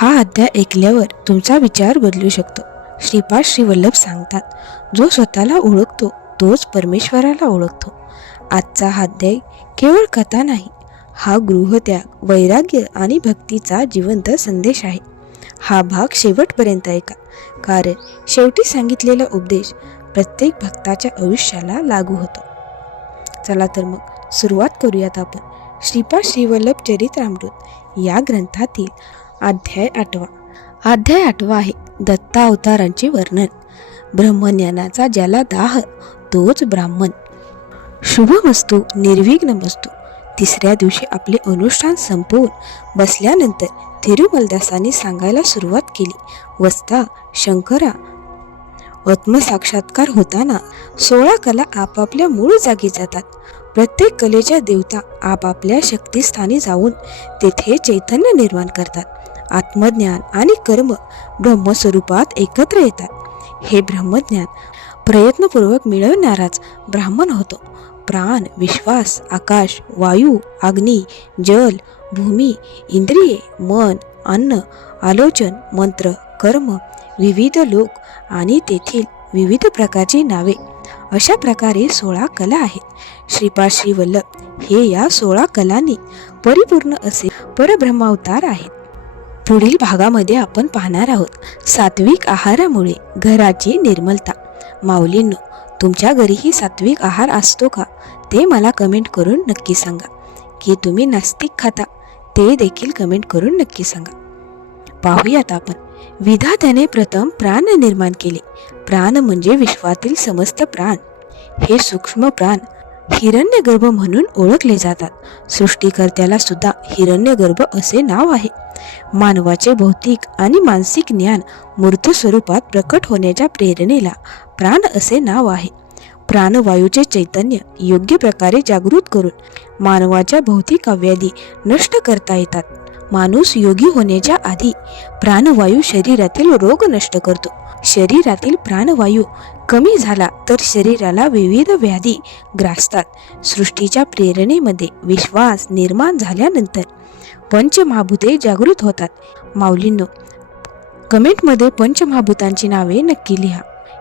हा अध्याय ऐकल्यावर तुमचा विचार बदलू शकतो. श्रीपाद श्री वल्लभ सांगतात, जो स्वतःला ओळखतो तोच परमेश्वराला ओळखतो. आजचा हा अध्याय केवळ कथा नाही, हा गृहत्याग, वैराग्य आणि भक्तीचा जिवंत संदेश आहे. हा भाग शेवटपर्यंत ऐका, कारण शेवटी सांगितलेला उपदेश प्रत्येक भक्ताच्या आयुष्याला लागू होतो. चला तर मग सुरुवात करूयात आपण. श्रीपाद श्री वल्लभ चरित्रामृत या ग्रंथातील अध्याय 8. अध्याय 8 आहे दत्तावतारांचे वर्णन. ब्रह्मज्ञानाचा ज्याला दाह तोच ब्राह्मण. शुभमस्तू निर्विघ्नमस्तू. तिसऱ्या दिवशी आपले अनुष्ठान संपवून बसल्यानंतर तिरुमलदासांनी सांगायला सुरुवात केली. वस्ता शंकरा, आत्मसाक्षात्कार होताना 16 कला आपापल्या मूळ जागी जातात. प्रत्येक कलेच्या देवता आपापल्या शक्तिस्थानी जाऊन तेथे चैतन्य निर्माण करतात. आत्मज्ञान आणि कर्म ब्रह्मस्वरूपात एकत्र येतात. हे ब्रह्मज्ञान प्रयत्नपूर्वक मिळवणाराच ब्राह्मण होतो. प्राण, विश्वास, आकाश, वायू, अग्नी, जल, भूमी, इंद्रिये, मन, अन्न, आलोचन, मंत्र, कर्म, विविध लोक आणि तेथील विविध प्रकारची नावे, अशा प्रकारे 16 कला आहेत. श्रीपाद श्री वल्लभ हे या 16 कलांनी परिपूर्ण असे परब्रह्मावतार आहेत. पुढील भागामध्ये आपण पाहणार आहोत सात्विक आहारामुळे घराची निर्मलता. माऊलींनो, तुमच्या घरीही सात्विक आहार असतो का ते मला कमेंट करून नक्की सांगा. की तुम्ही नास्तिक खाता ते देखील कमेंट करून नक्की सांगा. पाहूयात आपण. विधात्याने प्रथम प्राण निर्माण केले. प्राण म्हणजे विश्वातील समस्त प्राण. हे सूक्ष्म प्राण हिरण्यगर्भ म्हणून ओळखले जातात. सृष्टीकर्त्याला सुद्धा हिरण्यगर्भ असे नाव आहे. मानवाचे भौतिक आणि मानसिक ज्ञान मूर्त स्वरूपात प्रकट होण्याच्या प्रेरणेला प्राण असे नाव आहे. प्राणवायूचे चैतन्य योग्य प्रकारे जागृत करून मानवाच्या भौतिक अव्याधी नष्ट करता येतात. माणूस योगी होण्याच्या आधी प्राणवायू शरीरातील रोग नष्ट करतो. शरीरातील प्राणवायू कमी झाला तर शरीराला विविध व्याधी ग्रासतात. सृष्टीच्या प्रेरणेमध्ये विश्वास निर्माण झाल्यानंतर पंचमहाभूते जागृत होतात. माऊलींनो, कमेंटमध्ये पंचमहाभूतांची नावे नक्की लिहा.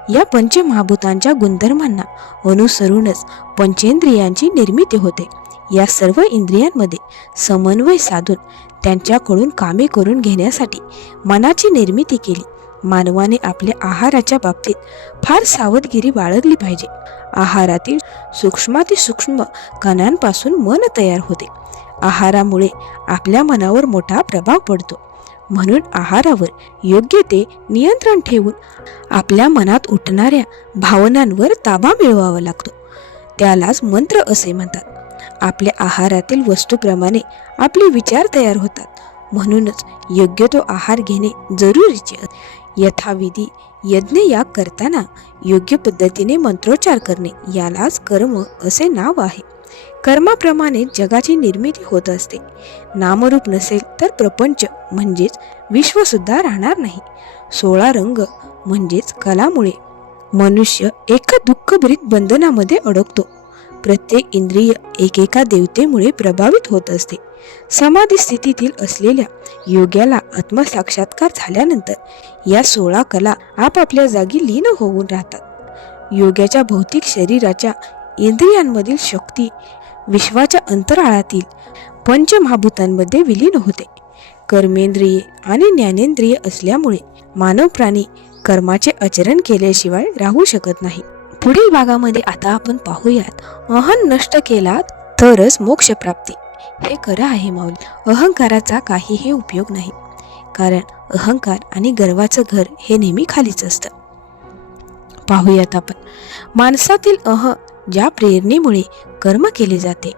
या पंचमहाभूतांच्या गुणधर्मांना अनुसरूनच पंचेंद्रियांची निर्मिती होते. या सर्व इंद्रियांमध्ये समन्वय साधून त्यांच्याकडून कामे करून घेण्यासाठी मनाची निर्मिती केली. मानवाने आपल्या आहाराच्या बाबतीत फार सावधगिरी बाळगली पाहिजे. आहारातील सूक्ष्मातिसूक्ष्म कणांपासून मन तयार होते. आहारामुळे आपल्या मनावर मोठा प्रभाव पडतो. म्हणून आहारावर योग्य ते नियंत्रण ठेवून आपल्या मनात उठणाऱ्या भावनांवर ताबा मिळवावा लागतो. त्यालाच मंत्र असे म्हणतात. आपल्या आहारातील वस्तूप्रमाणे आपले विचार तयार होतात. म्हणूनच योग्य तो आहार घेणे जरुरीचे. यथाविधी यज्ञयाग करताना योग्य पद्धतीने मंत्रोच्चार करणे यालाच कर्म असे नाव आहे. कर्माप्रमाणे जगाची निर्मिती होत असते. नामरूप नसेल तर प्रपंच म्हणजेच विश्वसुद्धा राहणार नाही. 16 रंग म्हणजेच कलामुळे मनुष्य एका दुःखभरीत बंधनामध्ये अडकतो. प्रत्येक इंद्रिय एकेका देवतेमुळे प्रभावित होत असते. समाधी स्थितीतील असलेल्या योग्याला आत्मसाक्षात्कार झाल्यानंतर या 16 कला आपापल्या जागी लीन होऊन राहतात. योग्याच्या भौतिक शरीराच्या इंद्रियांमधील शक्ती विश्वाच्या अंतराळातील पंचमहाभूतांमध्ये विलीन होते. कर्मेंद्रिये आणि ज्ञानेंद्रिय असल्यामुळे मानव प्राणी कर्माचे आचरण केल्याशिवाय राहू शकत नाही. पुढील भागामध्ये आता आपण पाहूयात अहं नष्ट केला तरच मोक्ष प्राप्ती. हे खरं आहे माऊली. अहंकाराचा काहीही उपयोग नाही, कारण अहंकार आणि गर्वाचं घर हे नेहमी खालीच असतं. पाहूयात आपण. माणसातील ज्या प्रेरणेमुळे कर्म केले जाते,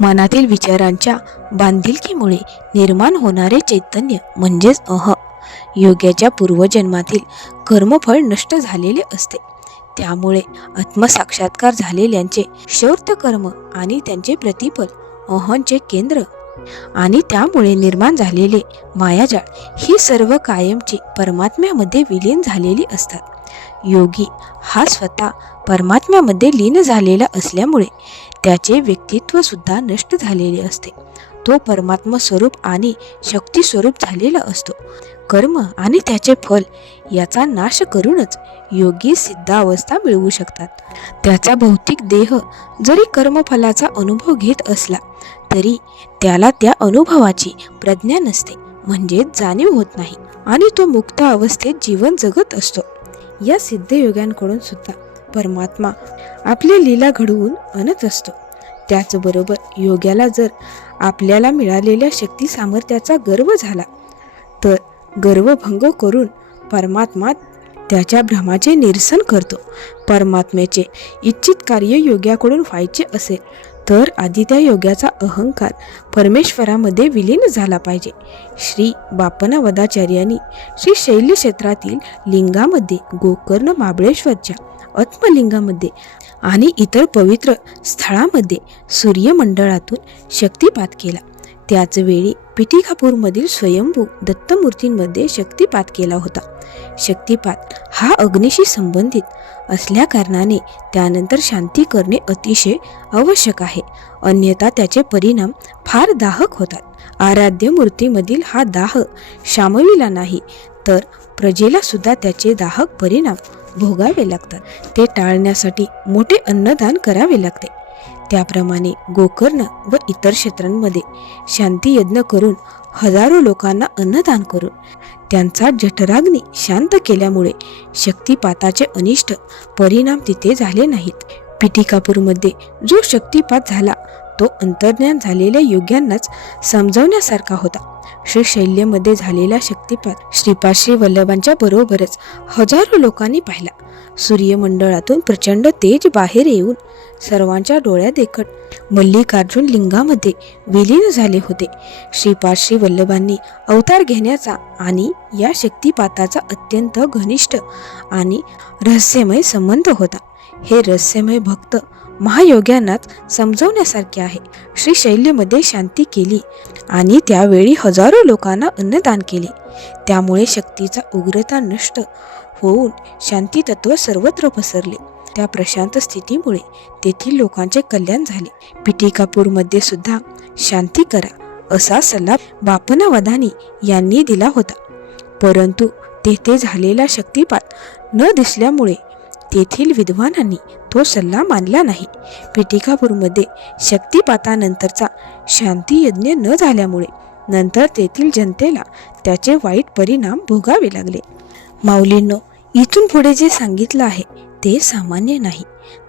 मनातील विचारांच्या बांधिलकीमुळे निर्माण होणारे चैतन्य म्हणजेच योग्याच्या पूर्वजन्मातील कर्मफळ नष्ट झालेले असते. त्यामुळे आत्मसाक्षात्कार झालेल्यांचे शौर्त कर्म आणि त्यांचे प्रतिफल अहंचे केंद्र आणि त्यामुळे निर्माण झालेले मायाजाळ ही सर्व कायमची परमात्म्यामध्ये विलीन झालेली असतात. योगी हा स्वतः परमात्म्यामध्ये लीन झालेला असल्यामुळे त्याचे व्यक्तित्व सुद्धा नष्ट झालेले असते. तो परमात्मा स्वरूप आणि शक्ती स्वरूप झालेला असतो. कर्म आणि त्याचे फल याचा नाश करूनच योगी सिद्धावस्था मिळवू शकतात. त्याचा भौतिक देह जरी कर्मफलाचा अनुभव घेत असला तरी त्याला त्या अनुभवाची प्रज्ञा नसते, म्हणजेच जाणीव होत नाही आणि तो मुक्त अवस्थेत जीवन जगत असतो. या सिद्धयोग्यांकडून सुद्धा परमात्मा आपल्या लीला घडवून आणत असतो. त्याचबरोबर योग्याला जर आपल्याला मिळालेल्या शक्ती सामर्थ्याचा गर्व झाला तर गर्वभंग करून परमात्मा त्याच्या भ्रमाचे निरसन करतो. परमात्म्याचे इच्छित कार्य योग्याकडून व्हायचे असेल तर आधी त्या योग्याचा अहंकार परमेश्वरामध्ये विलीन झाला पाहिजे. श्री बापनावदाचार्यांनी श्री शैल्य क्षेत्रातील लिंगामध्ये, गोकर्ण महाबळेश्वरच्या आत्मलिंगामध्ये आणि इतर पवित्र स्थळामध्ये सूर्यमंडळातून शक्तिपात केला. त्याच वेळी पिठिकापूरमधील स्वयंभू दत्तमूर्तींमध्ये शक्तिपात केला होता. शक्तिपात हा अग्नीशी संबंधित असल्या कारणाने त्यानंतर शांती करणे अतिशय आवश्यक आहे, अन्यथा त्याचे परिणाम फार दाहक होतात. आराध्य मूर्तीमधील हा दाह शामविला नाही तर प्रजेला सुद्धा त्याचे दाहक परिणाम भोगावे लागतात. ते टाळण्यासाठी मोठे अन्नदान करावे लागते. त्याप्रमाणे गोकर्ण व इतर क्षेत्रांमध्ये शांती यज्ञ करून हजारो लोकांना अन्नदान करून त्यांचा जठराग्नी शांत केल्यामुळे शक्तिपाताचे अनिष्ट परिणाम तिथे झाले नाहीत. पिठिकापूरमध्ये जो शक्तिपात झाला तो अंतर्ज्ञान झालेल्या योग्यांनाच समजवण्यासारखा होता. श्री शैल्यमध्ये झालेला शक्तिपात श्रीपाद श्री वल्लभांच्या बरोबरच हजारो लोकांनी पाहिला. सूर्यमंडळातून प्रचंड तेज बाहेर येऊन सर्वांच्या डोळ्यादेखत मल्लिकार्जुन लिंगामध्ये विलीन झाले होते. श्रीपाद श्री वल्लभांनी अवतार घेण्याचा आणि या शक्तिपाताचा अत्यंत घनिष्ठ आणि रहस्यमय संबंध होता. हे रहस्यमय भक्त महायोग्यांनाच समजवण्यासारखे आहे. श्री शैल्यमध्ये शांती केली आणि त्यावेळी हजारो लोकांना अन्नदान केले. त्यामुळे शक्तीचा उग्रता नष्ट होऊन शांती तत्व सर्वत्र पसरले. त्या प्रशांत स्थितीमुळे तेथील लोकांचे कल्याण झाले. पिठिकापूरमध्ये सुद्धा शांती करा असा सल्ला बापनावदानी यांनी दिला होता, परंतु तेथे झालेला शक्तिपात न दिसल्यामुळे तेथील विद्वानांनी तो सल्ला मानला नाही. पिठिकापूरमध्ये शक्तिपातानंतरचा शांती यज्ञ न झाल्यामुळे नंतर तेथील जनतेला त्याचे वाईट परिणाम भोगावे लागले. माऊलींनो, इथून पुढे जे सांगितलं आहे ते सामान्य नाही.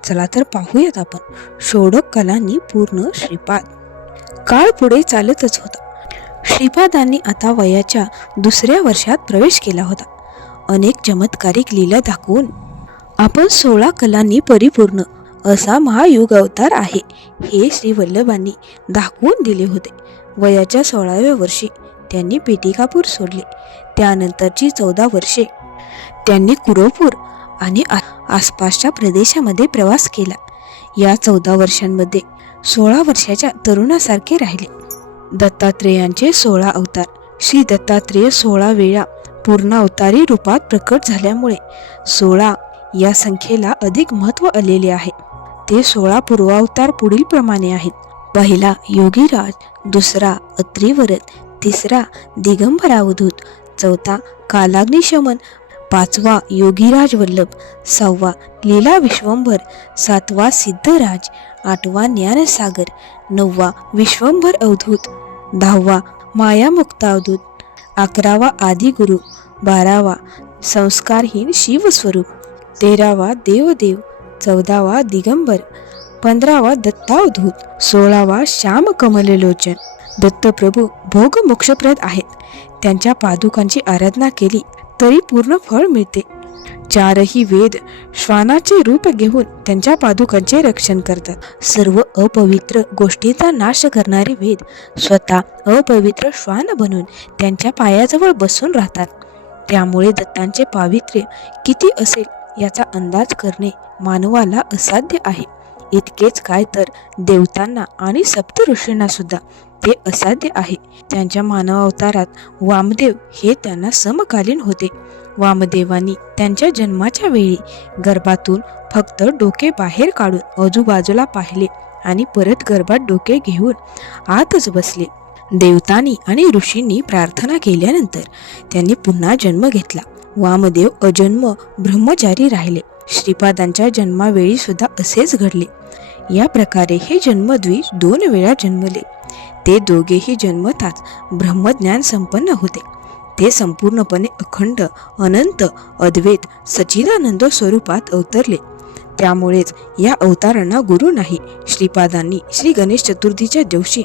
चला तर पाहूयात आपण. षोडक कलांनी पूर्ण श्रीपाद. काळ पुढे चालतच होता. श्रीपादांनी आता वयाच्या 2ऱ्या वर्षात प्रवेश केला होता. अनेक चमत्कारिक लीला दाखवून आपण 16 कलांनी परिपूर्ण असा महायुग अवतार आहे हे श्री वल्लभांनी दाखवून दिले होते. वयाच्या 16व्या वर्षी त्यांनी पिठिकापूर सोडले. त्यानंतरची 14 वर्षे त्यांनी कुरोपूर आणि आसपासच्या प्रदेशामध्ये प्रवास केला. या 14 वर्षांमध्ये 16 वर्षाच्या तरुणासारखे राहिले. दत्तात्रेयांचे 16 अवतार. श्री दत्तात्रेय 16 वेळा पूर्ण अवतारी रूपात प्रकट झाल्यामुळे 16 या संख्येला अधिक महत्त्व आलेले आहे. ते 16 पूर्वावतार पुढील प्रमाणे आहेत. पहिला योगीराज, दुसरा अत्रिवरद, तिसरा दिगंबरावधूत, चौथा कालाग्निशमन, 5वा योगीराज वल्लभ, 6वा लीला विश्वंभर, 7वा सिद्धराज, 8वा ज्ञानसागर, 9वा विश्वंभर अवधूत, 10वा मायामुक्ता अवधूत, 11वा आदिगुरु, 12वा संस्कारहीन शिवस्वरूप, 13वा देवदेव, 14वा दिगंबर, 15वा दत्तावधूत, 16वा श्याम कमललोचन. दत्तप्रभू भोग मोक्षप्रद आहेत. त्यांच्या पादुकांची आराधना केली तरी पूर्ण फळ मिळते. 4ही वेद श्वानाचे रूप घेऊन त्यांच्या पादुकांचे रक्षण करतात. सर्व अपवित्र गोष्टींचा नाश करणारे वेद स्वतः अपवित्र श्वान बनून त्यांच्या पायाजवळ बसून राहतात. त्यामुळे दत्तांचे पावित्र्य किती असेल याचा अंदाज करणे मानवाला असाध्य आहे. इतकेच काय तर देवतांना आणि सप्तऋषींना सुद्धा ते असाध्य आहे. त्यांच्या मानवावतारात वामदेव हे त्यांना समकालीन होते. वामदेवांनी त्यांच्या जन्माच्या वेळी गर्भातून फक्त डोके बाहेर काढून आजूबाजूला पाहिले आणि परत गर्भात डोके घेऊन आतच बसले. देवतांनी आणि ऋषींनी प्रार्थना केल्यानंतर त्यांनी पुन्हा जन्म घेतला. वामदेव अजन्म ब्रह्मचारी राहिले. श्रीपादांच्या जन्मावेळी सुद्धा असेच घडले. या प्रकारे हे जन्मद्विज 2 वेळा जन्मले. ते दोघेही जन्मताच ब्रह्मज्ञान संपन्न होते. ते संपूर्णपणे अखंड, अनंत, अद्वैत, सच्चिदानंद स्वरूपात अवतरले. त्यामुळेच या अवतारांना गुरु नाही. श्रीपादांनी श्री गणेश चतुर्थीच्या दिवशी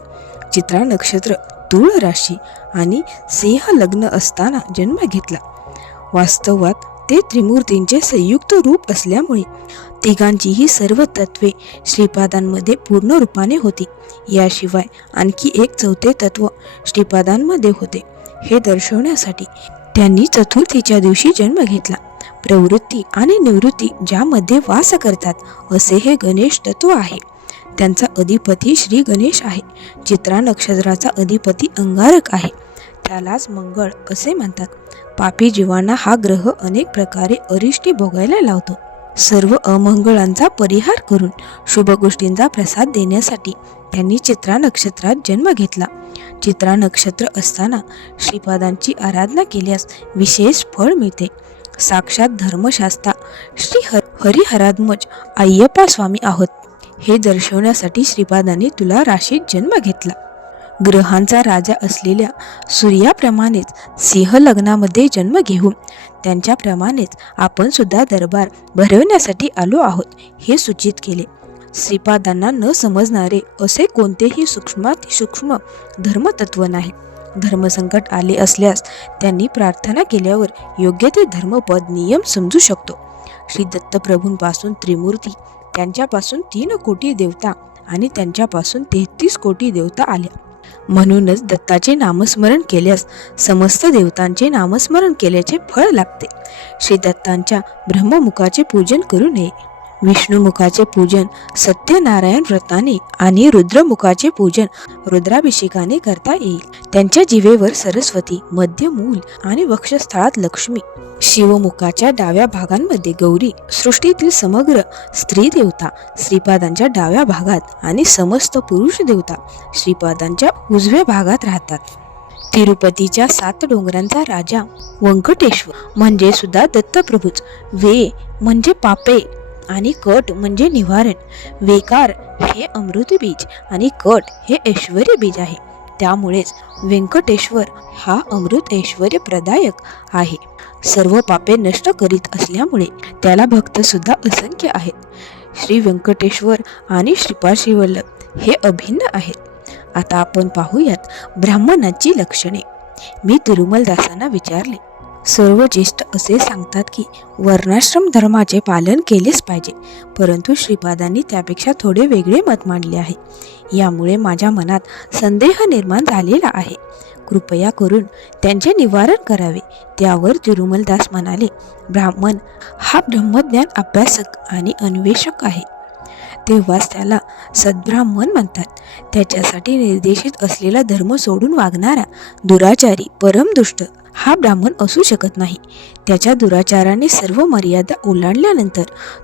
चित्रा नक्षत्र, तुळ राशी आणि सिंह लग्न असताना जन्म घेतला. वास्तवात ते त्रिमूर्तींचे संयुक्त रूप असल्यामुळे तिघांचीही सर्व तत्वे श्रीपादांमध्ये पूर्ण रूपाने होती. याशिवाय आणखी एक चौथे तत्व श्रीपादांमध्ये होते. हे दर्शवण्यासाठी त्यांनी चतुर्थीच्या दिवशी जन्म घेतला. प्रवृत्ती आणि निवृत्ती ज्यामध्ये वास करतात असे हे गणेश तत्व आहे. त्यांचा अधिपती श्री गणेश आहे. चित्रा नक्षत्राचा अधिपती अंगारक आहे. त्यालाच मंगळ असे म्हणतात. पापी जीवांना हा ग्रह अनेक प्रकारे अरिष्टी भोगायला लावतो. सर्व अमंगळांचा परिहार करून शुभ गोष्टींचा प्रसाद देण्यासाठी त्यांनी चित्रा नक्षत्रात जन्म घेतला. चित्रा नक्षत्र असताना श्रीपादांची आराधना केल्यास विशेष फळ मिळते. साक्षात धर्मशास्त्रा श्री हरिहरात्मज अय्यप्पा स्वामी आहोत हे दर्शवण्यासाठी श्रीपादांनी तुला राशीत जन्म घेतला. ग्रहांचा राजा असलेल्या सूर्याप्रमाणेच सिंह लग्नामध्ये जन्म घेऊन त्यांच्याप्रमाणेच आपण सुद्धा दरबार भरवण्यासाठी आलो आहोत हे सूचित केले. श्रीपादांना न समजणारे असे कोणतेही सूक्ष्मात सूक्ष्म धर्मतत्व नाही. धर्मसंकट आले असल्यास त्यांनी प्रार्थना केल्यावर योग्य ते धर्मपद नियम समजू शकतो. श्री दत्तप्रभूंपासून त्रिमूर्ती, त्यांच्यापासून 3 कोटी देवता आणि त्यांच्यापासून 33 कोटी देवता आल्या. म्हणूनच दत्ताचे नामस्मरण केल्यास समस्त देवतांचे नामस्मरण केल्याचे फळ लागते. श्री दत्तांच्या ब्रह्ममुखाचे पूजन करू नये. विष्णुमुखाचे पूजन सत्यनारायण व्रताने आणि रुद्रमुखाचे पूजन रुद्राभिषेकाने करता येईल. त्यांच्या जिवेवर सरस्वती, मध्य मूल आणि वक्षस्थळात लक्ष्मी, शिवमुखाच्या डाव्या भागांमध्ये गौरी, सृष्टीतील समग्र स्त्री देवता श्रीपादांच्या डाव्या भागात आणि समस्त पुरुष देवता श्रीपादांच्या उजव्या भागात राहतात. तिरुपतीच्या 7 डोंगरांचा राजा व्यंकटेश्वर म्हणजे सुद्धा दत्तप्रभूच. वे म्हणजे पापे आणि कट म्हणजे निवारण. वेकार हे अमृत बीज आणि कट हे ऐश्वर्य बीज आहे. त्यामुळेच व्यंकटेश्वर हा अमृत ऐश्वर्य प्रदायक आहे. सर्व पापे नष्ट करीत असल्यामुळे त्याला भक्त सुद्धा असंख्य आहेत. श्री व्यंकटेश्वर आणि श्रीपाद श्रीवल्लभ हे अभिन्न आहेत. आता आपण पाहूयात ब्राह्मणाची लक्षणे. मी तिरुमलदासांना विचारले. सर्व ज्येष्ठ असे सांगतात की वर्णाश्रम धर्माचे पालन केलेच पाहिजे, परंतु श्रीपादांनी त्यापेक्षा थोडे वेगळे मत मांडले आहे. यामुळे माझ्या मनात संदेह निर्माण झालेला आहे. कृपया करून त्यांचे निवारण करावे. त्यावर तिरुमलदास म्हणाले, ब्राह्मण हा ब्रह्मज्ञान अभ्यासक आणि अन्वेषक आहे. तेव्हाच त्याला सद्ब्राह्मण म्हणतात. त्याच्यासाठी निर्देशित असलेला धर्म सोडून वागणारा दुराचारी, परमदुष्ट हा ब्राह्मण असू शकत नाही. त्याच्या दुराचाराने सर्व मर्यादा ओलांडल्यानंतर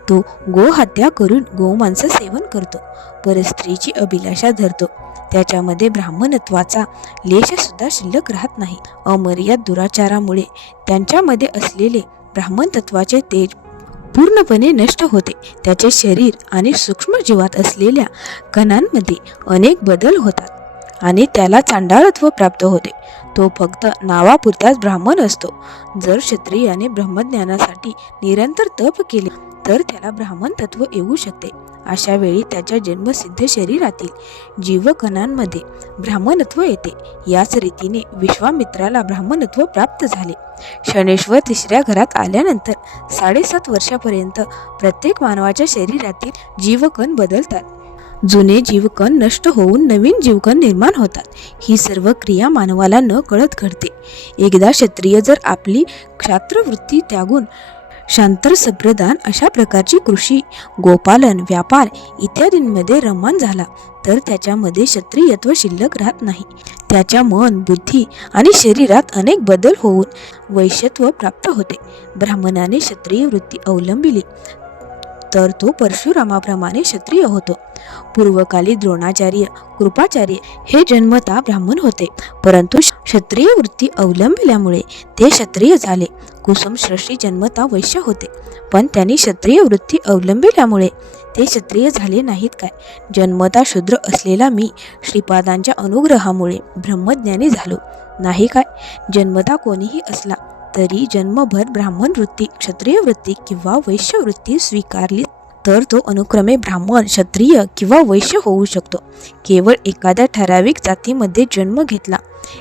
तो गोहत्या करून गोमांस सेवन करतो, परस्त्रीची अभिलाषा धरतो. त्याच्यामध्ये ब्राह्मणत्वाचा लेश सुद्धा शिल्लक राहत नाही. अमर्याद दुराचारामुळे त्यांच्यामध्ये असलेले ब्राह्मण तत्वाचे तेज पूर्णपणे नष्ट होते. त्याचे शरीर आणि सूक्ष्म जीवात असलेल्या कणांमध्ये अनेक बदल होतात आणि त्याला चांडाळत्व प्राप्त होते. तो फक्त नावापुरताच ब्राह्मण असतो. जर क्षत्रियाने ब्रह्मज्ञानासाठी निरंतर तप केले तर त्याला ब्राह्मण तत्व येऊ शकते. अशा वेळी त्याच्या जन्मसिद्ध शरीरातील जीवकणांमध्ये ब्राह्मणत्व येते. याच रीतीने विश्वामित्राला ब्राह्मणत्व प्राप्त झाले. शनेश्वर 3ऱ्या घरात आल्यानंतर 7.5 वर्षापर्यंत प्रत्येक मानवाच्या शरीरातील जीवकण बदलतात. जुने जीवकण नष्ट होऊन नवीन जीवकण निर्माण होतात. ही सर्व क्रिया मानवाला न कळत घडते. एकदा क्षत्रिय जर आपली क्षात्रवृत्ती त्यागून शांतर संप्रदान अशा प्रकारची कृषी, गोपालन, व्यापार इत्यादींमध्ये रममाण झाला तर त्याच्यामध्ये क्षत्रियत्व शिल्लक राहत नाही. त्याच्या मन, बुद्धी आणि शरीरात अनेक बदल होऊन वैश्यत्व प्राप्त होते. ब्राह्मणाने क्षत्रिय वृत्ती अवलंबिली तर तो परशुरामाप्रमाणे क्षत्रिय होतो. पूर्वकाली द्रोणाचार्य कृपाचार्य हे जन्मतः ब्राह्मण होते, परंतु क्षत्रिय वृत्ती अवलंबिल्यामुळे ते क्षत्रिय झाले. कुसुम श्रेष्ठी जन्मतः वैश्य होते, पण त्यांनी क्षत्रिय वृत्ती अवलंबिल्यामुळे ते क्षत्रिय झाले नाहीत काय? जन्मतः शूद्र असलेला मी श्रीपादांच्या अनुग्रहामुळे ब्रह्मज्ञानी झालो नाही काय? जन्मतः कोणीही असला तरी जन्मभर ब्राह्मण वृत्ती, क्षत्रिय वृत्ती किंवा वैश्य वृत्ती स्वीकारली तर तो अनुक्रमे ब्राह्मण, क्षत्रिय किंवा वैश्य होऊ शकतो. केवळ एखाद्या ठराविक जातीमध्ये जन्म घेतला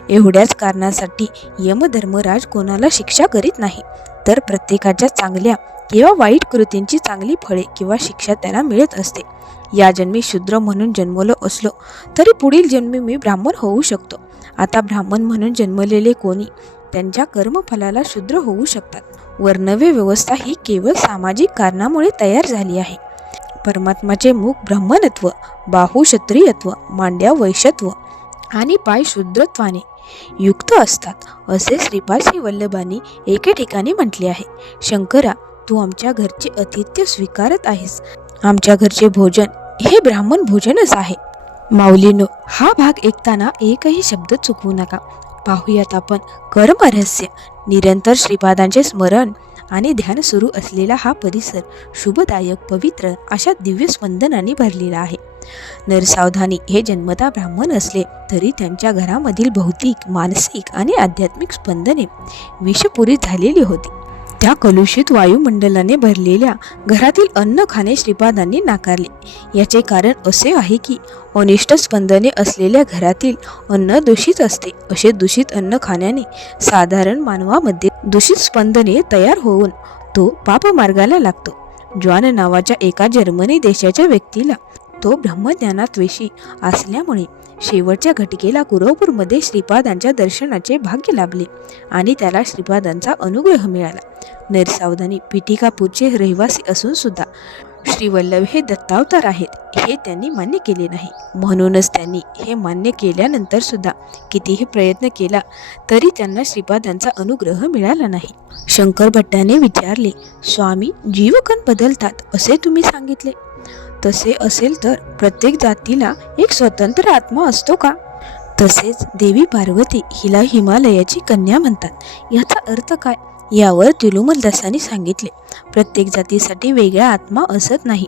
एवढ्याच कारणासाठी यमधर्मराज कोणाला शिक्षा करीत नाही, तर प्रत्येकाच्या चांगल्या किंवा वाईट कृतींची चांगली फळे किंवा शिक्षा त्याला मिळत असते. या जन्मी शूद्र म्हणून जन्मलो असलो तरी पुढील जन्मी मी ब्राह्मण होऊ शकतो. आता ब्राह्मण म्हणून जन्मलेले कोणी त्यांच्या कर्मफलाला शूद्र होऊ शकतात. वर्णव्य व्यवस्था ही केवळ सामाजिक कारणामुळे तयार झाली आहे. परमात्माचे मुख ब्राह्मणत्व, बाहू क्षत्रियत्व, मांड्या वैश्यत्व आणि पाय शूद्रत्वाने युक्त असतात, असे श्रीपाद श्री वल्लभांनी एके ठिकाणी म्हटले आहे. शंकरा, तू आमच्या घरचे आतिथ्य स्वीकारत आहेस. आमच्या घरचे भोजन हे ब्राह्मण भोजनच आहे. माऊलीनो, हा भाग ऐकताना एकही शब्द चुकवू नका. पाहूयात आपण कर्मरहस्य. निरंतर श्रीपादांचे स्मरण आणि ध्यान सुरू असलेला हा परिसर शुभदायक, पवित्र अशा दिव्य स्पंदनांनी भरलेला आहे. नरसावधानी हे जन्मतः ब्राह्मण असले तरी त्यांच्या घरामधील भौतिक, मानसिक आणि आध्यात्मिक स्पंदने विषपूरित झालेली होती. त्या कलुषित वायुमंडलाने भरलेल्या घरातील अन्न खाणे श्रीपादांनी नाकारले. याचे कारण असे आहे की अनिष्ट स्पंदने असलेल्या घरातील अन्न दूषित असते. असे दूषित अन्न खाण्याने साधारण मानवामध्ये दूषित स्पंदने तयार होऊन तो पापमार्गाला लागतो. जॉन नावाच्या एका जर्मनी देशाच्या व्यक्तीला तो ब्रह्मज्ञानात्वेषी असल्यामुळे शेवटच्या घटिकेला कुरवपूरमध्ये श्रीपादांच्या दर्शनाचे भाग्य लाभले आणि त्याला श्रीपादांचा अनुग्रह मिळाला. नरसावधानी पिटिकापूरचे रहिवासी असून सुद्धा श्रीवल्लभ हे दत्तावतार आहेत हे त्यांनी मान्य केले नाही. म्हणूनच त्यांनी हे मान्य केल्यानंतर सुद्धा कितीही प्रयत्न केला तरी त्यांना श्रीपादांचा अनुग्रह मिळाला नाही. शंकर भट्टाने विचारले, स्वामी, जीवकण बदलतात असे तुम्ही सांगितले. तसे असेल तर प्रत्येक जातीला एक स्वतंत्र आत्मा असतो का? तसेच देवी पार्वती हिला हिमालयाची कन्या म्हणतात. याचा अर्थ काय? यावर तिरुमलदासांनी सांगितले, प्रत्येक जातीसाठी वेगळा आत्मा असत नाही.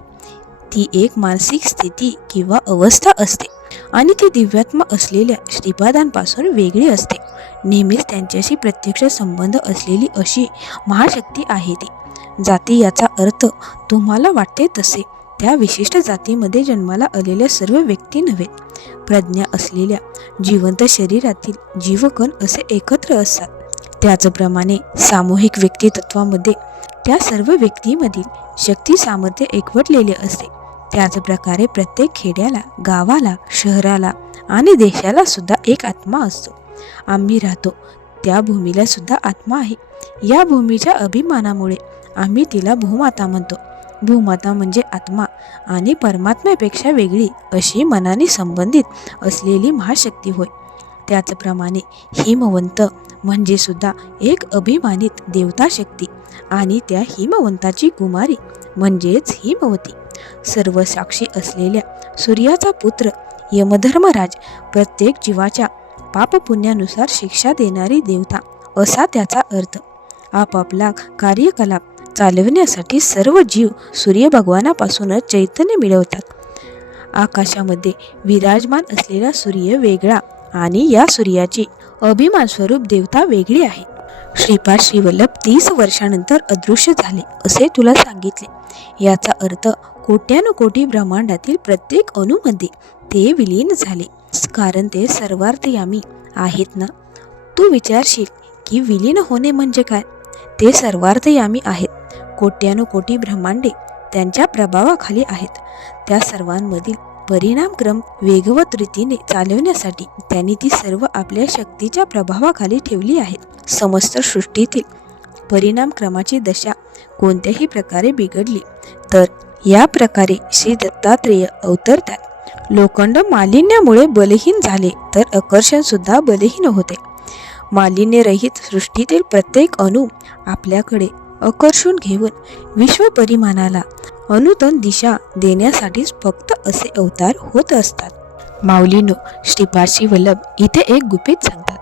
ती एक मानसिक स्थिती किंवा अवस्था असते आणि ती दिव्यात्मा असलेल्या श्रीपादांपासून वेगळी असते. नेहमीच त्यांच्याशी प्रत्यक्ष संबंध असलेली अशी महाशक्ती आहे ती. जाती याचा अर्थ तुम्हाला वाटते तसे त्या विशिष्ट जातीमध्ये जन्माला आलेल्या सर्व व्यक्ती नव्हे. प्रज्ञा असलेल्या जिवंत शरीरातील जीवकण असे एकत्र असतात. त्याचप्रमाणे सामूहिक व्यक्तित्वामध्ये त्या सर्व व्यक्तीमधील शक्ती सामर्थ्य एकवटलेले असते. त्याचप्रकारे प्रत्येक खेड्याला, गावाला, शहराला आणि देशाला सुद्धा एक आत्मा असतो. आम्ही राहतो त्या भूमीला सुद्धा आत्मा आहे. या भूमीच्या अभिमानामुळे आम्ही तिला भूमाता म्हणतो. भूमाता म्हणजे आत्मा आणि परमात्म्यापेक्षा वेगळी अशी मनाने संबंधित असलेली महाशक्ती होय. त्याचप्रमाणे हिमवंत म्हणजे सुद्धा एक अभिमानित देवता शक्ती आणि त्या हिमवंताची कुमारी म्हणजेच हिमवती. सर्व साक्षी असलेल्या सूर्याचा पुत्र यमधर्मराज, प्रत्येक जीवाच्या पापपुण्यानुसार शिक्षा देणारी देवता असा त्याचा अर्थ. आपापला कार्यकलाप चालविण्यासाठी सर्व जीव सूर्य भगवानापासूनच चैतन्य मिळवतात. आकाशामध्ये विराजमान असलेला सूर्य वेगळा आणि या सूर्याची अभिमान स्वरूप देवता वेगळी आहे. श्रीपाद श्रीवल्लभ 30 वर्षानंतर अदृश्य झाले असे तुला सांगितले. याचा अर्थ कोट्यानुकोटी ब्रह्मांडातील प्रत्येक अणूमध्ये ते विलीन झाले, कारण ते सर्वार्थयामी आहेत ना. तू विचारशील की विलीन होणे म्हणजे काय? ते सर्वार्थयामी आहेत. कोट्यानुकोटी ब्रह्मांडे त्यांच्या प्रभावाखाली आहेत. त्या सर्वांमधील परिणामक्रम वेगवत रीतीने चालवण्यासाठी त्यांनी ती सर्व आपल्या शक्तीच्या प्रभावाखाली ठेवली आहेत. समस्त सृष्टीतील परिणामक्रमाची दशा कोणत्याही प्रकारे बिघडली तर या प्रकारे श्री दत्तात्रेय अवतरतात. लोखंड मालिन्यामुळे बलहीन झाले तर आकर्षण सुद्धा बलहीन होते. मालिन्यरहित सृष्टीतील प्रत्येक अणू आपल्याकडे आकर्षून घेऊन विश्वपरिमाणाला अनुतन दिशा देण्यासाठीच फक्त असे अवतार होत असतात. माऊलीनो, श्रीपादशी वल्लभ इथे एक गुपित सांगतात,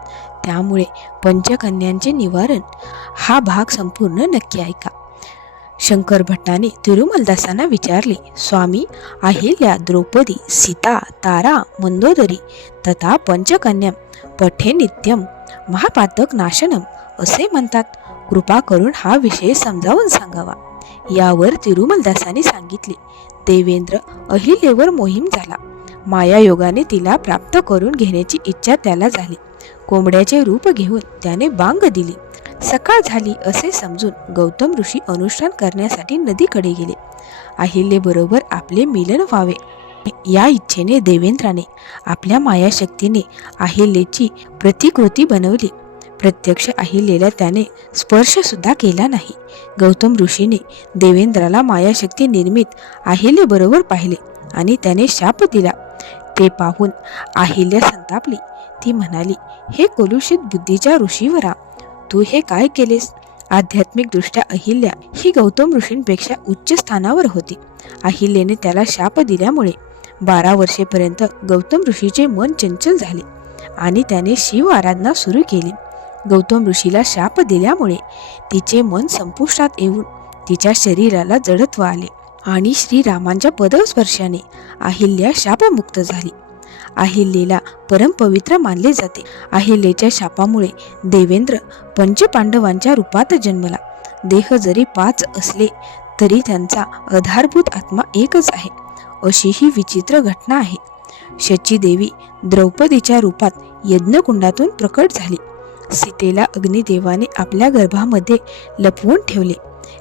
त्यामुळे पंचकन्यांचे निवारण हा भाग संपूर्ण नक्की ऐका. शंकर भट्टाने तिरुमलदासांना विचारले, स्वामी, अहिल्या, द्रौपदी, सीता, तारा, मंदोदरी तथा पंचकन्या पठे नित्यम महापातक नाशनम असे म्हणतात. कृपा करून हा विषय समजावून सांगावा. यावर तिरुमलदासांनी सांगितले, देवेंद्र अहिल्यावर मोहीम झाला. मायायोगाने तिला प्राप्त करून घेण्याची इच्छा त्याला झाली. कोंबड्याचे रूप घेऊन त्याने बांग दिली. सकाळ झाली असे समजून गौतम ऋषी अनुष्ठान करण्यासाठी नदीकडे गेले. अहिल्याबरोबर आपले मिलन व्हावे या इच्छेने देवेंद्राने आपल्या मायाशक्तीने अहिल्याची प्रतिकृती बनवली. प्रत्यक्ष अहिल्याला त्याने स्पर्श सुद्धा केला नाही. गौतम ऋषीने देवेंद्राला मायाशक्ती निर्मित अहिल्याबरोबर पाहिले आणि त्याने शाप दिला. ते पाहून अहिल्या संतापली. ती म्हणाली, हे कलुषित बुद्धीच्या ऋषीवरा, तू हे काय केलेस? आध्यात्मिक दृष्ट्या अहिल्या ही गौतम ऋषींपेक्षा उच्च स्थानावर होती. अहिल्याने त्याला शाप दिल्यामुळे 12 वर्षेपर्यंत गौतम ऋषीचे मन चंचल झाले आणि त्याने शिव आराधना सुरू केली. गौतम ऋषीला शाप दिल्यामुळे तिचे मन संपुष्टात येऊन तिच्या शरीराला जडत्व आले आणि श्रीरामांच्या पदस्पर्शाने अहिल्या शापमुक्त झाली. अहिल्याला परमपवित्र मानले जाते. अहिल्याच्या शापामुळे देवेंद्र पंचपांडवांच्या रूपात जन्मला. देह जरी 5 असले तरी त्यांचा आधारभूत आत्मा एकच आहे. अशी ही विचित्र घटना आहे. शचीदेवी द्रौपदीच्या रूपात यज्ञकुंडातून प्रकट झाली. सीतेला अग्निदेवाने आपल्या गर्भामध्ये लपवून ठेवले.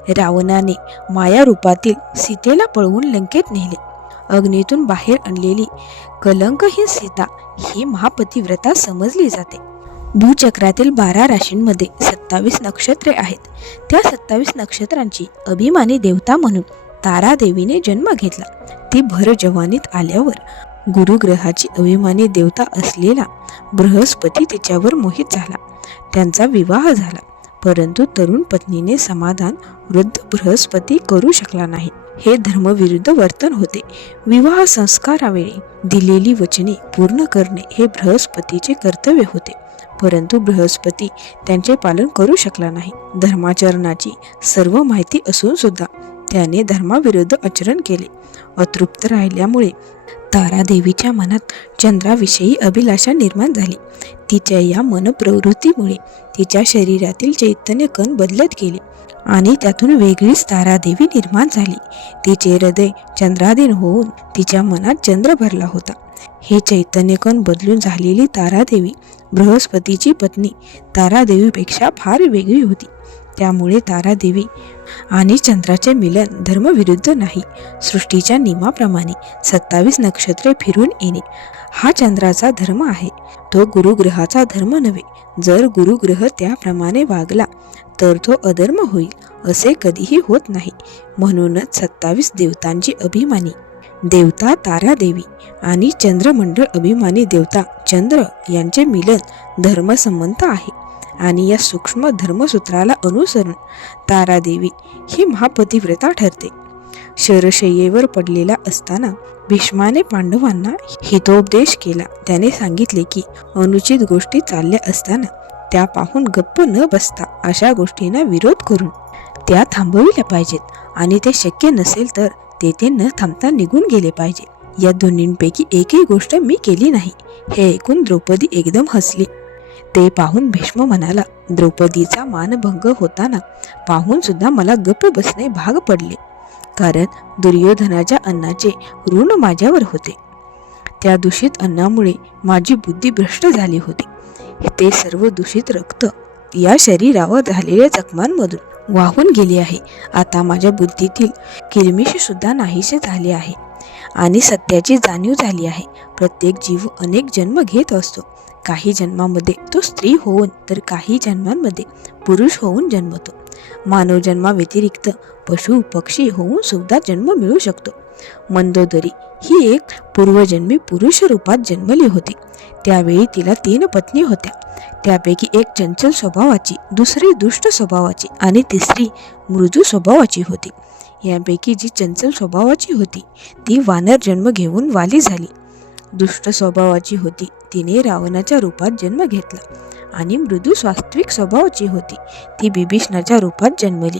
रावणाने माया रूपातील सीतेला पळवून लंकेत नेले. अग्नीतून बाहेर आणलेली कलंकहीन सीता ही महापतिव्रता समजली जाते. भूचक्रातील 12 राशींमध्ये 27 नक्षत्रे आहेत. त्या 27 नक्षत्रांची अभिमानी देवता म्हणून तारादेवीने जन्म घेतला. ती भर जवानीत आल्यावर गुरुग्रहाची अभिमानी देवता असलेला बृहस्पती तिच्यावर मोहित झाला. त्यांचा विवाह झाला, परंतु तरुण पत्नीने समाधान वृद्ध बृहस्पती करू शकला नाही. हे धर्मविरुद्ध वर्तन होते. विवाह संस्कारावेळी दिलेली वचने पूर्ण करणे हे बृहस्पतीचे कर्तव्य होते, परंतु बृहस्पती त्यांचे पालन करू शकला नाही. धर्माचरणाची सर्व माहिती असून सुद्धा त्याने धर्माविरुद्ध आचरण केले. अतृप्त राहिल्यामुळे तारादेवीच्या मनात चंद्राविषयी अभिलाषा निर्माण झाली. तिच्या या मनप्रवृत्तीमुळे तिच्या शरीरातील चैतन्य कण बदलत गेले आणि त्यातून वेगळीच तारादेवी निर्माण झाली. तिचे हृदय चंद्राधीन होऊन तिच्या मनात चंद्र भरला होता. हे चैतन्य कण बदलून झालेली तारादेवी बृहस्पतीची पत्नी तारादेवीपेक्षा फार वेगळी होती. त्यामुळे तारादेवी आणि चंद्राचे मिलन धर्मविरुद्ध नाही. सृष्टीच्या नियमाप्रमाणे 27 नक्षत्रे फिरून येणे हा चंद्राचा धर्म आहे, तो गुरुग्रहाचा धर्म नव्हे. जर गुरुग्रह त्याप्रमाणे वागला तर तो अधर्म होईल, असे कधीही होत नाही. म्हणूनच 27 देवतांची अभिमानी देवता तारादेवी आणि चंद्रमंडळ अभिमानी देवता चंद्र यांचे मिलन धर्मसंमत आहे आणि या सूक्ष्म धर्मसूत्राला अनुसरून तारादेवी ही महापतिव्रता ठरते. शरशय्येवर पडलेला असताना भीष्माने पांडवांना हितोपदेश केला. त्याने सांगितले की अनुचित गोष्टी चालल्या असताना त्या पाहून गप्प न बसता अशा गोष्टींना विरोध करून त्या थांबविल्या पाहिजेत आणि ते शक्य नसेल तर तेथे न थांबता निघून गेले पाहिजे. या दोन्हींपैकी एकही गोष्ट मी केली नाही. हे ऐकून द्रौपदी एकदम हसली. ते पाहून भीष्म म्हणाला, द्रौपदीचा मानभंग होताना पाहून सुद्धा मला गप्प बसणे भाग पडले, कारण दुर्योधनाच्या अन्नाचे ऋण माझ्यावर होते. त्या दूषित अन्नामुळे माझी बुद्धी भ्रष्ट झाली होती. ते सर्व दूषित रक्त या शरीरावर झालेल्या जखमांमधून वाहून गेले आहे. आता माझ्या बुद्धीतील किलमिश सुद्धा नाहीसे झाले आहे आणि सत्याची जाणीव झाली आहे. प्रत्येक जीव अनेक जन्म घेत असतो. काही जन्मामध्ये तो स्त्री होऊन तर काही जन्मांमध्ये पुरुष होऊन जन्मतो. मानव जन्माव्यतिरिक्त पशु पक्षी होऊन सुद्धा जन्म मिळू शकतो. मंदोदरी ही एक पूर्वजन्मी पुरुष रूपात जन्मली होती. त्यावेळी तिला 3 पत्नी होत्या. त्यापैकी एक चंचल स्वभावाची, दुसरी दुष्ट स्वभावाची आणि तिसरी मृदू स्वभावाची होती. यापैकी जी चंचल स्वभावाची होती ती वानर जन्म घेऊन वाली झाली दुष्ट स्वभावाची होती तिने रावणाच्या रूपात जन्म घेतला आणि मृदू सात्विक स्वभावाची होती ती बिभीषणाच्या रूपात जन्मली.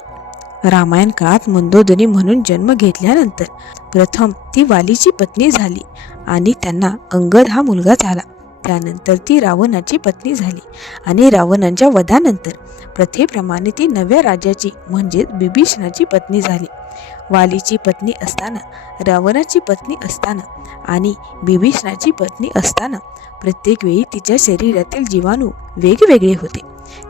रामायण काळात मंदोदरी म्हणून जन्म घेतल्यानंतर प्रथम ती वालीची पत्नी झाली आणि त्यांना अंगद हा मुलगा झाला. त्यानंतर ती रावणाची पत्नी झाली आणि रावणाच्या वधानंतर प्रथेप्रमाणे ती नव्या राजाची म्हणजेच बिभीषणाची पत्नी झाली. वालीची पत्नी असताना, रावणाची पत्नी असताना आणि बिभीषणाची पत्नी असताना प्रत्येक वेळी तिच्या शरीरातील जीवाणू वेगवेगळे होते.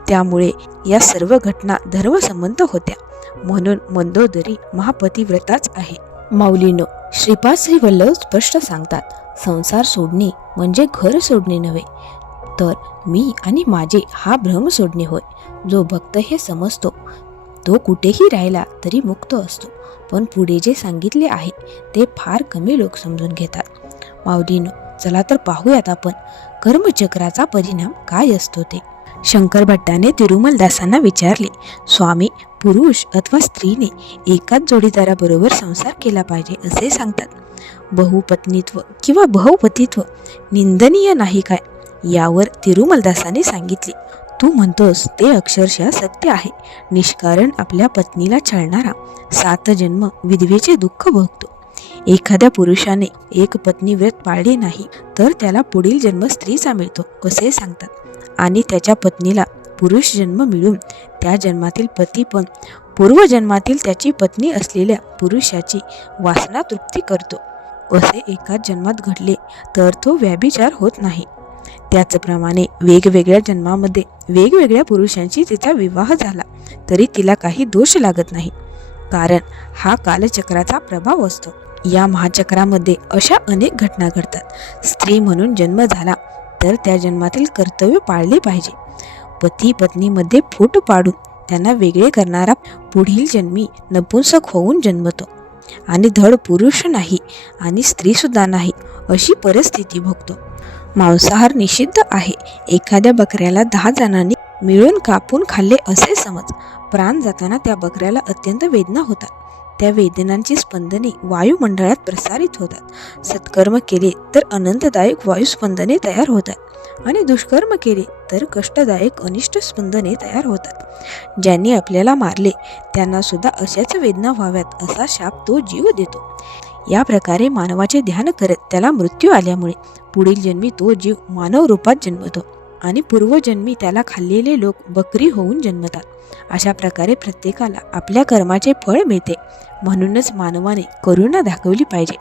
त्यामुळे या सर्व घटना धर्मसंबंध होत्या. म्हणून मंदोदरी महापतिव्रताच आहे. माऊलीनो, श्रीपाद श्री वल्लभ स्पष्ट सांगतात, संसार सोडणे म्हणजे घर सोडणे नव्हे, तर मी आणि माझे हा भ्रम सोडणे होय. जो भक्त हे समजतो तो कुठेही राहिला तरी मुक्त असतो. पण पुढे जे सांगितले आहे ते फार कमी लोक समजून घेतात. माऊलीनो, चला तर पाहूयात आपण कर्मचक्राचा परिणाम काय असतो ते. शंकर भट्टाने तिरुमलदासांना विचारले, स्वामी, पुरुष अथवा स्त्रीने एकाच जोडीदाराबरोबर संसार केला पाहिजे असे सांगतात. बहुपत्नीत्व किंवा बहुपतित्व निंदनीय नाही काय? यावर तिरुमलदासाने सांगितले, तू म्हणतोस ते अक्षरशः सत्य आहे. निष्कारण आपल्या पत्नीला छळणारा 7 जन्म विधवेचे दुःख भोगतो. एखाद्या पुरुषाने एक पत्नी व्रत पाळले नाही तर त्याला पुढील जन्म स्त्रीचा मिळतो असे सांगतात आणि त्याच्या पत्नीला पुरुष जन्म मिळून त्या जन्मातील पती पण पूर्वजन्मातील त्याची पत्नी असलेल्या पुरुषाची वासना तृप्ती करतो. असे एकाच जन्मात घडले तर तो व्यभिचार होत नाही. त्याचप्रमाणे वेगवेगळ्या जन्मामध्ये वेगवेगळ्या पुरुषांशी तिचा विवाह झाला तरी तिला काही दोष लागत नाही, कारण हा कालचक्राचा प्रभाव असतो. या महाचक्रामध्ये अशा अनेक घटना घडतात. स्त्री म्हणून जन्म झाला तर त्या जन्मातील कर्तव्य पाळले पाहिजे. पती पत्नीमध्ये फूट पाडून त्यांना वेगळे करणारा पुढील जन्मी नपुंसक होऊन जन्मतो आणि धड पुरुष नाही आणि स्त्री सुद्धा नाही अशी परिस्थिती भोगतो. मांसाहार निषिद्ध आहे. एखाद्या बकऱ्याला 10 जणांनी मिळून कापून खाल्ले असे समज. प्राण जाताना त्या बकऱ्याला अत्यंत वेदना होतात. त्या वेदनांची स्पंदने वायुमंडळात प्रसारित होतात. सत्कर्म केले तर आनंददायक वायुस्पंदने तयार होतात आणि दुष्कर्म केले तर कष्टदायक अनिष्ट स्पंदने तयार होतात. ज्यांनी आपल्याला मारले त्यांना सुद्धा अशाच वेदना व्हाव्यात असा शाप तो जीव देतो. या प्रकारे मानवाचे ध्यान करत त्याला मृत्यू आल्यामुळे पुढील जन्मी तो जीव मानव रूपात जन्मतो आणि पूर्वजन्मी त्याला खाल्लेले लोक बकरी होऊन जन्मतात. अशा प्रकारे प्रत्येकाला आपल्या कर्माचे फळ मिळते. म्हणूनच मानवाने करुणा दाखवली पाहिजे.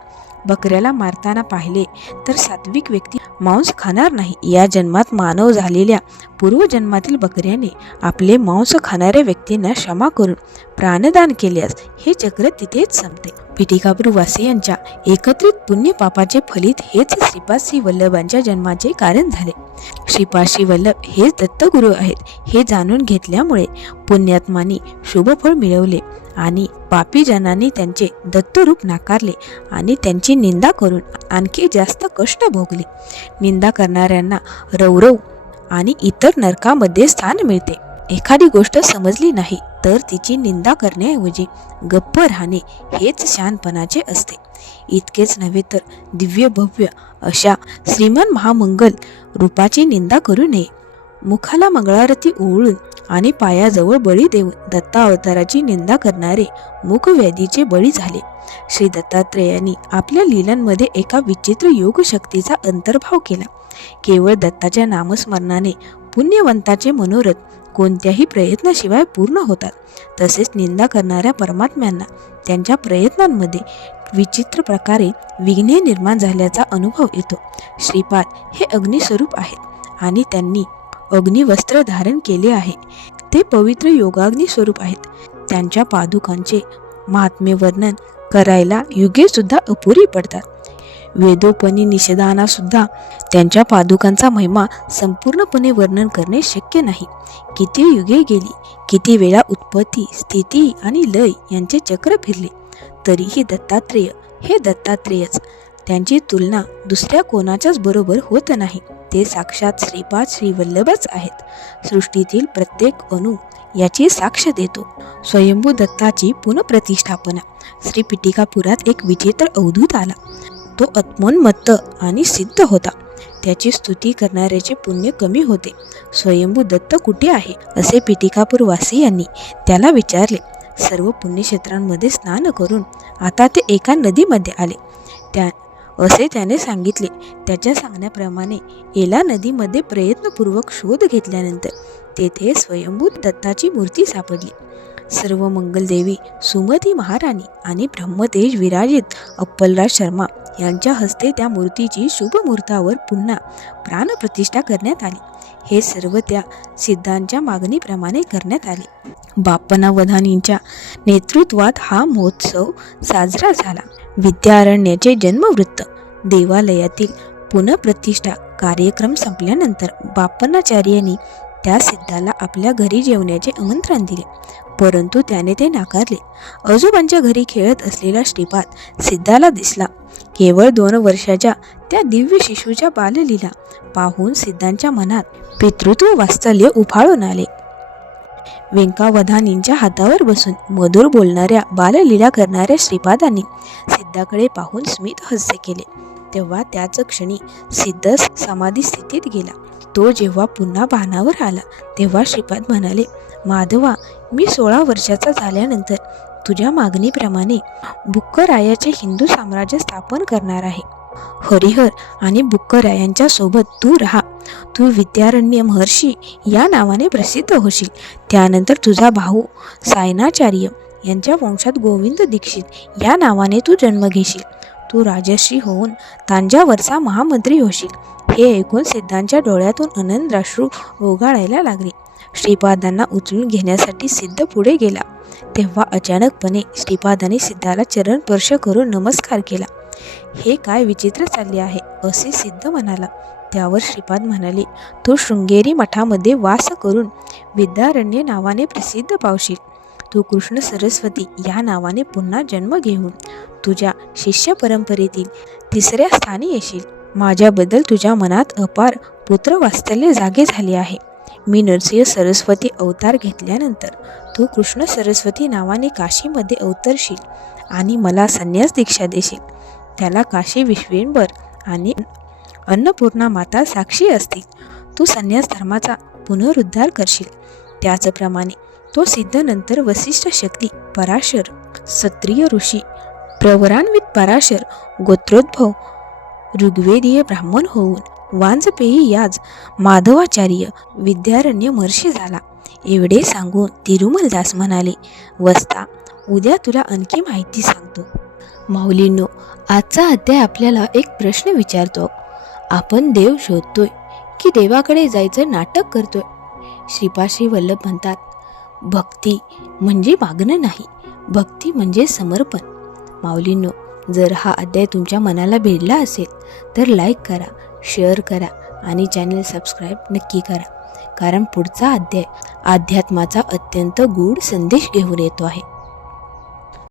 बकऱ्याला मारताना पाहिले तर सात्विक व्यक्ती मांस खाणार नाही. या जन्मात मानव झालेल्या पूर्वजन्मातील बकऱ्याने आपले मांस खाणाऱ्या व्यक्तींना क्षमा करून प्राणदान केल्यास हे चक्र तिथेच संपते. पिटिकापूर वासियांच्या एकत्रित पुण्य पापाचे फलित हेच श्रीपाद श्री वल्लभांच्या जन्माचे कारण झाले. श्रीपाद श्री वल्लभ हेच दत्तगुरू आहेत हे जाणून घेतल्यामुळे पुण्यात्मांनी शुभफळ मिळवले आणि पापी जनांनी त्यांचे दत्तरूप नाकारले आणि त्यांची निंदा करून आणखी जास्त कष्ट भोगले. निंदा करणाऱ्यांना रौरव आणि इतर नरकामध्ये स्थान मिळते. एखादी गोष्ट समजली नाही तर तिची निंदा करण्याऐवजी गप्प राहणे हेच शहाणपणाचे असते. इतकेच नव्हे तर दिव्य भव्य अशा श्रीमान महामंगल रूपाची निंदा करू नये. मुखाला मंगळारती ओवळून आणि पायाजवळ बळी देऊन दत्ता अवताराची निंदा करणारे मुखव्याधीचे बळी झाले. श्री दत्तात्रेयांनी आपल्या लीलांमध्ये एका विचित्र योग शक्तीचा अंतर्भाव केला. केवळ दत्ताच्या नामस्मरणाने पुण्यवंताचे मनोरथ कोणत्याही प्रयत्नाशिवाय पूर्ण होतात. तसेच निंदा करणाऱ्या परमात्म्यांना त्यांच्या प्रयत्नांमध्ये विचित्र प्रकारे विघ्ने निर्माण झाल्याचा अनुभव येतो. श्रीपाद हे अग्निस्वरूप आहेत आणि त्यांनी अग्निवस्त्र धारण केले आहे. ते पवित्र योगाग्नी स्वरूप आहेत. त्यांच्या पादुकांचे महात्म्य वर्णन करायला युगे सुद्धा अपुरी पडतात. वेदोपनी निषेधांना सुद्धा त्यांच्या पादुकांचा महिमा संपूर्णपणे वर्णन करणे शक्य नाही. किती युगे गेली, किती वेळा उत्पत्ती, स्थिती आणि लय यांचे चक्र फिरले, तरीही दत्तात्रेय हे दत्तात्रेयच. त्यांची तुलना दुसऱ्या कोणाच्याच बरोबर होत नाही. ते साक्षात श्रीपाद श्री वल्लभच आहेत. सृष्टीतील प्रत्येक अणू याची साक्ष देतो. स्वयंभू दत्ताची पुनःप्रतिष्ठापना. श्री पिटिकापुरात एक विचित्र अवधूत आला. तो आत्मोन्मत्त आणि सिद्ध होता. त्याची स्तुती करणाऱ्याचे पुण्य कमी होते. स्वयंभू दत्त कुठे आहे असे पिटिकापूर वासियांनी त्याला विचारले. सर्व पुण्यक्षेत्रांमध्ये स्नान करून आता ते एका नदीमध्ये आले असे त्याने सांगितले. त्याच्या सांगण्याप्रमाणे एला नदीमध्ये प्रयत्नपूर्वक शोध घेतल्यानंतर तेथे स्वयंभू दत्ताची मूर्ती सापडली. सर्व मंगलदेवी सुमती महाराणी आणि ब्रह्मतेज विराजित अप्पलराज शर्मा यांच्या हस्ते त्या मूर्तीची शुभ मुहूर्तावर पुन्हा प्राणप्रतिष्ठा करण्यात आली. हे सर्व त्या सिद्धांच्या मागणीप्रमाणे करण्यात आले. बाप्पना वधानींच्या नेतृत्वात हा महोत्सव साजरा झाला. विद्यारण्याचे जन्मवृत्त. देवालयातील पुनःप्रतिष्ठा कार्यक्रम संपल्यानंतर बाप्पनाचार्यांनी त्या सिद्धाला आपल्या घरी जेवण्याचे आमंत्रण दिले, परंतु त्याने ते नाकारले. आजोबांच्या घरी खेळत असलेला श्रीपाद सिद्धाला दिसला. केवळ 2 वर्षाच्या त्या दिव्य शिशूच्या बाललीला पाहून सिद्धांच्या मनात पितृत्व वात्सल्य उफाळून आले. व्यंकावधानींच्या हातावर बसून मधुर बोलणाऱ्या बाललीला करणाऱ्या श्रीपादांनी सिद्धाकडे पाहून स्मित हास्य केले. तेव्हा त्याच क्षणी सिद्ध समाधी स्थितीत गेला. तो जेव्हा पुन्हा भानावर आला तेव्हा श्रीपाद म्हणाले, माधवा, मी 16 वर्षाचा झाल्यानंतर तुझ्या मागणीप्रमाणे बुक्करायाचे हिंदू साम्राज्य स्थापन करणार आहे. हरिहर आणि बुक्करायांच्या सोबत तू राहा. तू विद्यारण्य महर्षी या नावाने प्रसिद्ध होशील. त्यानंतर तुझा भाऊ सायनाचार्य यांच्या वंशात गोविंद दीक्षित या नावाने तू जन्म घेशील. तू राजर्षी होऊन तांजावरचा महामंत्री होशील. हे ऐकून सिद्धांच्या डोळ्यातून आनंदाश्रू ओघळायला लागले. श्रीपादांना उचलून घेण्यासाठी सिद्ध पुढे गेला तेव्हा अचानकपणे श्रीपादाने सिद्धाला चरणस्पर्श करून नमस्कार केला. हे काय विचित्र चालले आहे असे सिद्ध म्हणाला. त्यावर श्रीपाद म्हणाले, तू शृंगेरी मठामध्ये वास करून विद्यारण्य नावाने प्रसिद्ध पावशील. तू कृष्ण सरस्वती या नावाने पुन्हा जन्म घेऊन तुझ्या शिष्य परंपरेतील 3ऱ्या स्थानी येशील. माझ्याबद्दल तुझ्या मनात अपार पुत्रवात्सल्य जागे झाले आहे. मी नरसिंह सरस्वती अवतार घेतल्यानंतर तू कृष्ण सरस्वती नावाने काशीमध्ये अवतरशील आणि मला संन्यास दीक्षा देशील. त्याला काशी विश्वेंबर आणि अन्नपूर्णा माता साक्षी असतील. तू संन्यास धर्माचा पुनरुद्धार करशील. त्याचप्रमाणे तो सिद्ध नंतर वसिष्ठ शक्ती पराशर क्षत्रिय ऋषी प्रवरान्वित पराशर गोत्रोद्भव ऋग्वेदीय ब्राह्मण होऊन वाजपेयी याज माधवाचार्य विद्यारण्य महर्षी झाला. एवढे सांगून तिरुमलदास म्हणाले, वस्ता, उद्या तुला आणखी माहिती सांगतो. माऊलींनो, आजचा अध्याय आपल्याला एक प्रश्न विचारतो. आपण देव शोधतोय की देवाकडे जायचं नाटक करतोय? श्रीपाद श्री वल्लभ म्हणतात, भक्ती म्हणजे मागणं नाही, भक्ती म्हणजे समर्पण. माऊलींनो, जर हा अध्याय तुमच्या मनाला भिडला असेल तर लाईक करा, शेअर करा आणि चॅनल सबस्क्राईब नक्की करा, कारण पुढचा अध्याय अध्यात्माचा अत्यंत गूढ संदेश घेऊन येतो आहे.